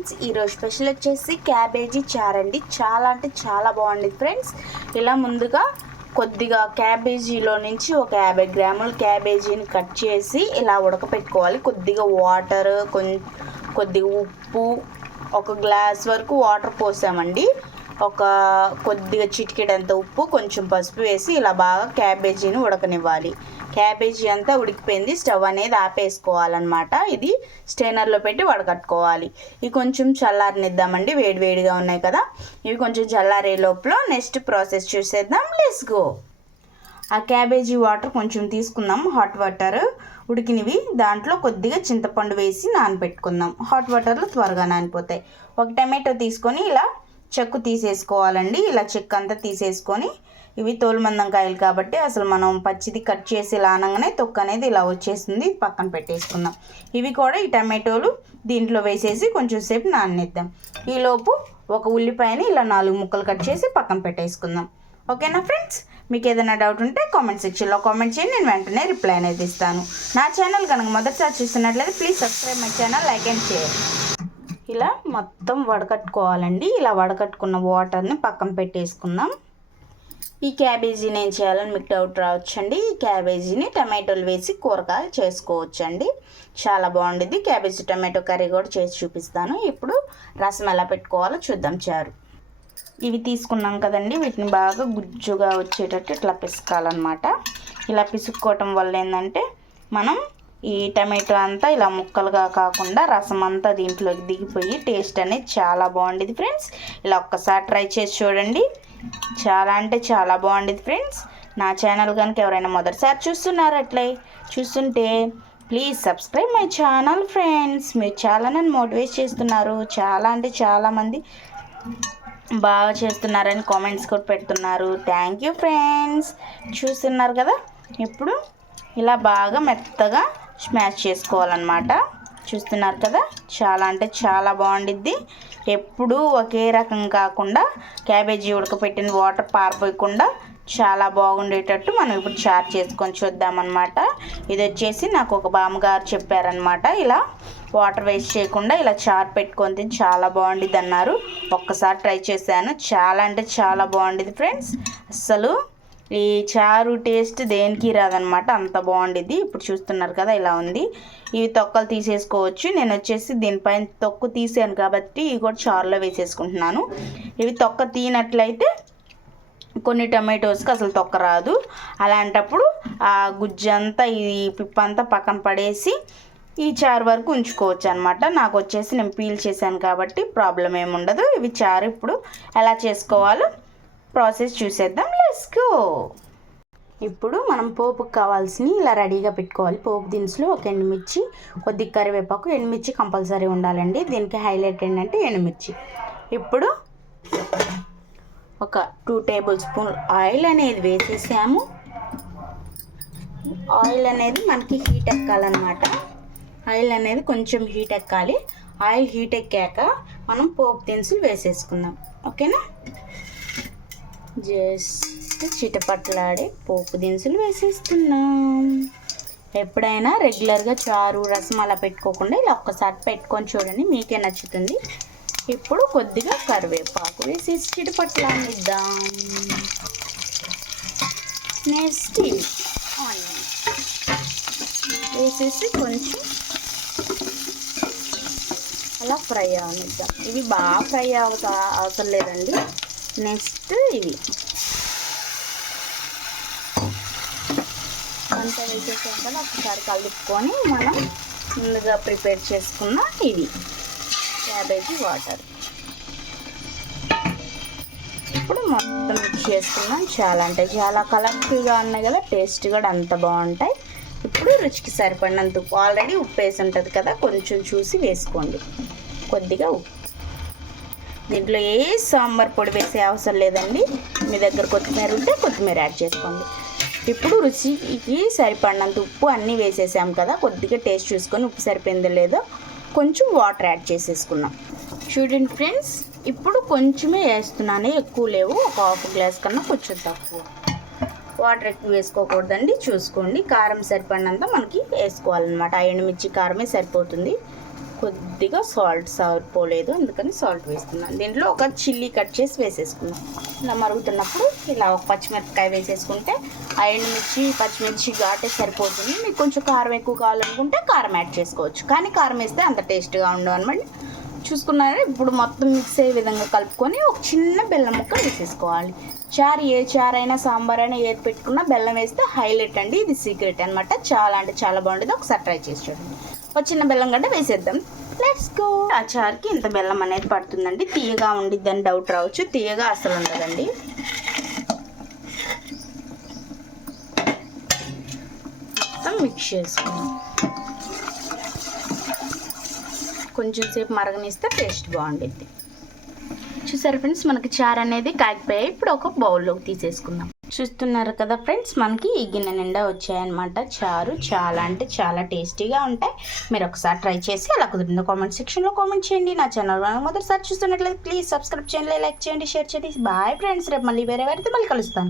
Friends, ఈరోజు special వచ్చేసి cabbage చారు అండి. చాలా అంటే చాలా బాగుంది ఫ్రెండ్స్. ఇలా ముందుగా కొద్దిగా క్యాబేజీలో నుంచి ఒక 50 గ్రాముల క్యాబేజీని కట్ చేసి ఇలా ఉడకపెట్టుకోవాలి. కొద్దిగా వాటర్, కొద్దిగా ఉప్పు, ఒక గ్లాస్ వరకు వాటర్ పోసామండి. ఒక కొద్దిగా చిటికెడంత ఉప్పు, కొంచెం పసుపు వేసి ఇలా బాగా క్యాబేజీని ఉడకనివ్వాలి. క్యాబేజీ అంతా ఉడికిపోయింది. స్టవ్ అనేది ఆపేసుకోవాలన్నమాట. ఇది స్టెయినర్లో పెట్టి వడకట్టుకోవాలి. ఇవి కొంచెం చల్లారనిద్దామండి. వేడివేడిగా ఉన్నాయి కదా, ఇవి కొంచెం చల్లారే లోపల నెక్స్ట్ ప్రాసెస్ చూసేద్దాం. Let's go. ఆ క్యాబేజీ వాటర్ కొంచెం తీసుకుందాం, హాట్ వాటర్ ఉడికినవి. దాంట్లో కొద్దిగా చింతపండు వేసి నానబెట్టుకుందాం. హాట్ వాటర్లో త్వరగా నానిపోతాయి. ఒక టమాటో తీసుకొని ఇలా చెక్కు తీసేసుకోవాలండి. ఇలా చెక్కు అంతా తీసేసుకొని, ఇవి తోలుమందం కాయలు కాబట్టి అసలు మనం పచ్చిది కట్ చేసి ఇలా అనగానే తొక్క అనేది ఇలా వచ్చేస్తుంది. పక్కన పెట్టేసుకుందాం. ఇవి కూడా ఈ టమాటోలు దీంట్లో వేసేసి కొంచెం సేపు నాననిద్దాం. ఈలోపు ఒక ఉల్లిపాయని ఇలా 4 ముక్కలు కట్ చేసి పక్కన పెట్టేసుకుందాం. ఓకేనా ఫ్రెండ్స్? మీకు ఏదైనా డౌట్ ఉంటే కామెంట్ సెక్షన్లో కామెంట్ చేయండి. నేను వెంటనే రిప్లై అనేది ఇస్తాను. నా ఛానల్ కనుక మొదటిసారి చూస్తున్నట్లయితే please subscribe my channel, like and share. ఇలా మొత్తం వడకట్టుకోవాలండి. ఇలా వడకట్టుకున్న వాటర్ని పక్కన పెట్టేసుకుందాం. ఈ క్యాబేజీని ఏం చేయాలని మీకు డౌట్ రావచ్చండి. ఈ క్యాబేజీని టమాటోలు వేసి కూరగాయలు చేసుకోవచ్చండి. చాలా బాగుంటుంది. క్యాబేజీ టమాటో కర్రీ కూడా చేసి చూపిస్తాను. ఇప్పుడు రసం ఎలా పెట్టుకోవాలో చూద్దాం. చారు ఇవి తీసుకున్నాం కదండి, వీటిని బాగా గుజ్జుగా వచ్చేటట్టు ఇట్లా పిసుకాలన్నమాట. ఇలా పిసుక్కోవటం వల్ల ఏంటంటే మనం ఈ టమాటో అంతా ఇలా ముక్కలుగా కాకుండా రసం అంతా దీంట్లోకి దిగిపోయి టేస్ట్ అనేది చాలా బాగుండేది ఫ్రెండ్స్. ఇలా ఒక్కసారి ట్రై చేసి చూడండి. చాలా అంటే చాలా బాగుండేది ఫ్రెండ్స్. నా ఛానల్ కనుక ఎవరైనా మొదటిసారి చూస్తుంటే please subscribe my channel friends. మీరు చాలా నన్ను మోటివేట్ చేస్తున్నారు. చాలా అంటే చాలామంది బాగా చేస్తున్నారని కామెంట్స్ కూడా పెడుతున్నారు. Thank you friends. చూస్తున్నారు కదా, ఇప్పుడు ఇలా బాగా మెత్తగా స్మాష్ చేసుకోవాలన్నమాట. చూస్తున్నారు కదా, చాలా అంటే చాలా బాగుండిద్ది. ఎప్పుడూ ఒకే రకం కాకుండా క్యాబేజీ ఉడకపెట్టిన వాటర్ పారిపోయకుండా చాలా బాగుండేటట్టు మనం ఇప్పుడు చారు చేసుకొని చూద్దామన్నమాట. ఇది వచ్చేసి నాకు ఒక బామ్మగారు చెప్పారనమాట. ఇలా వాటర్ వేస్ట్ చేయకుండా ఇలా చారు పెట్టుకొని తిని చాలా బాగుండిద్ది అన్నారు. ఒక్కసారి ట్రై చేశాను. చాలా అంటే చాలా బాగుండిద్ది ఫ్రెండ్స్. అస్సలు ఈ చారు టేస్ట్ దేనికి రాదనమాట, అంత బాగుండిద్ది. ఇప్పుడు చూస్తున్నారు కదా, ఇలా ఉంది. ఇవి తొక్కలు తీసేసుకోవచ్చు. నేను వచ్చేసి దీనిపైన తొక్కు తీసాను కాబట్టి ఇవి కూడా చారులో వేసేసుకుంటున్నాను. ఇవి తొక్క తీయనట్లయితే కొన్ని టమాటోస్కి అసలు తొక్క రాదు. అలాంటప్పుడు ఆ గుజ్జంతా ఈ పిప్పంతా పక్కన పడేసి ఈ చారు వరకు ఉంచుకోవచ్చు అనమాట. నాకు వచ్చేసి నేను పీల్ చేశాను కాబట్టి ప్రాబ్లం ఏముండదు. ఇవి చారు ఇప్పుడు ఎలా చేసుకోవాలో ప్రాసెస్ చూసేద్దాం. Let's go. ఇప్పుడు మనం పోపుకి కావాల్సినవి ఇలా రెడీగా పెట్టుకోవాలి. పోపు దినుసులు ఒక ఎండుమిర్చి, కొద్దిగా కరివేపాకు. ఎండుమిర్చి కంపల్సరీ ఉండాలండి. దీనికి హైలైట్ ఏంటంటే ఎండుమిర్చి. ఇప్పుడు ఒక 2 టేబుల్ స్పూన్ ఆయిల్ అనేది వేసేసాము. ఆయిల్ అనేది మనకి హీట్ ఎక్కాలన్నమాట. ఆయిల్ అనేది కొంచెం హీట్ ఎక్కాలి. ఆయిల్ హీట్ ఎక్కాక మనం పోపు దినుసులు వేసేసుకుందాం. ఓకేనా? జస్ట్ చిటపట్లాడే పోపు దినుసులు వేసేస్తున్నాం. ఎప్పుడైనా రెగ్యులర్గా చారు రసం అలా పెట్టుకోకుండా ఇలా ఒక్కసారి పెట్టుకొని చూడండి, మీకే నచ్చుతుంది. ఇప్పుడు కొద్దిగా కరివేపాకు వేసేసి చిటపట్లాడిద్దాం. నెక్స్ట్ ఆనియన్ వేసేసి కొంచెం అలా ఫ్రై అవనిద్దాం. ఇవి బాగా ఫ్రై అవసరం లేదండి. నెక్స్ట్ ఇవి అంతా వేసేసాం కదా, ఒకసారి కలుపుకొని మనం ముందుగా ప్రిపేర్ చేసుకున్న ఇవి క్యాబేజీ వాటర్ ఇప్పుడు మొత్తం మిక్స్ చేసుకున్నాం. చాలా అంటే చాలా కలర్ఫుల్గా ఉన్నాయి కదా, టేస్ట్ కూడా అంత బాగుంటాయి. ఇప్పుడు రుచికి సరిపడినంత ఉప్పు, ఆల్రెడీ ఉప్పు వేసి ఉంటుంది కదా, కొంచెం చూసి వేసుకోండి. కొద్దిగా ఉప్పు. దీంట్లో ఏ సాంబార్ పొడి వేసే అవసరం లేదండి. మీ దగ్గర కొత్తిమీర ఉంటే కొత్తిమీర యాడ్ చేసుకోండి. ఇప్పుడు రుచికి సరిపడినంత ఉప్పు అన్నీ వేసేసాం కదా, కొద్దిగా టేస్ట్ చూసుకొని ఉప్పు సరిపోయిందో లేదో కొంచెం వాటర్ యాడ్ చేసేసుకున్నాం. చూడండి ఫ్రెండ్స్, ఇప్పుడు కొంచెమే వేస్తున్నాను, ఎక్కువ లేవు. ఒక 1/2 గ్లాస్ కన్నా కొంచెం తక్కువ. వాటర్ ఎక్కువ వేసుకోకూడదండి, చూసుకోండి. కారం సరిపడినంత మనకి వేసుకోవాలన్నమాట. ఎండుమిర్చి కారమే సరిపోతుంది. కొద్దిగా సాల్ట్ సరిపోలేదు, అందుకని సాల్ట్ వేస్తున్నాను. దీంట్లో ఒక చిల్లీ కట్ చేసి వేసేసుకున్నాం. ఇలా మరుగుతున్నప్పుడు ఇలా ఒక పచ్చిమిరపకాయ వేసేసుకుంటే ఆ ఎండుమిర్చి పచ్చిమిర్చి ఘాటే సరిపోతుంది. మీకు కొంచెం కారం ఎక్కువ కావాలనుకుంటే కారం యాడ్ చేసుకోవచ్చు, కానీ కారం వేస్తే అంత టేస్ట్గా ఉండవు అనమాట. చూసుకున్నారా? ఇప్పుడు మొత్తం మిక్స్ అయ్యే విధంగా కలుపుకొని ఒక చిన్న బెల్లం ముక్క వేసేసుకోవాలి. చారు ఏ చారు అయినా సాంబార్ అయినా ఏది పెట్టుకున్నా బెల్లం వేస్తే హైలైట్ అండి. ఇది సీక్రెట్ అనమాట. చాలా అంటే చాలా బాగుంటుంది. ఒకసారి ట్రై చేసి చూడండి. ఒక చిన్న బెల్లం గడ్డ వేసేద్దాం. Let's go. ఆ చారుకి ఇంత బెల్లం అనేది పడుతుందండి. తీయగా ఉండిద్దని డౌట్ రావచ్చు, తీయగా అసలు ఉండదండి. మొత్తం మిక్స్ చేసుకుందాం. కొంచెం సేపు మరగనిస్తే టేస్ట్ బాగుంటుంది. చూసారు ఫ్రెండ్స్, మనకి చారు అనేది కాగిపోయాయి. ఇప్పుడు ఒక బౌల్లోకి తీసేసుకుందాం. చూస్తున్నారు కదా ఫ్రెండ్స్, మనకి ఈ గిన్నె నిండా వచ్చాయన్నమాట చారు. చాలా అంటే చాలా టేస్టీగా ఉంటాయి. మీరు ఒకసారి ట్రై చేసి అలా కుదిరిందో కామెంట్ సెక్షన్లో కామెంట్ చేయండి. నా ఛానల్ మొదటిసారి చూస్తున్నట్లయితే ప్లీజ్ సబ్స్క్రైబ్ చేయండి, లైక్ చేయండి, షేర్ చేయండి. బాయ్ ఫ్రెండ్స్, రేపు మళ్ళీ వేరే వారితో మళ్ళీ కలుస్తాను.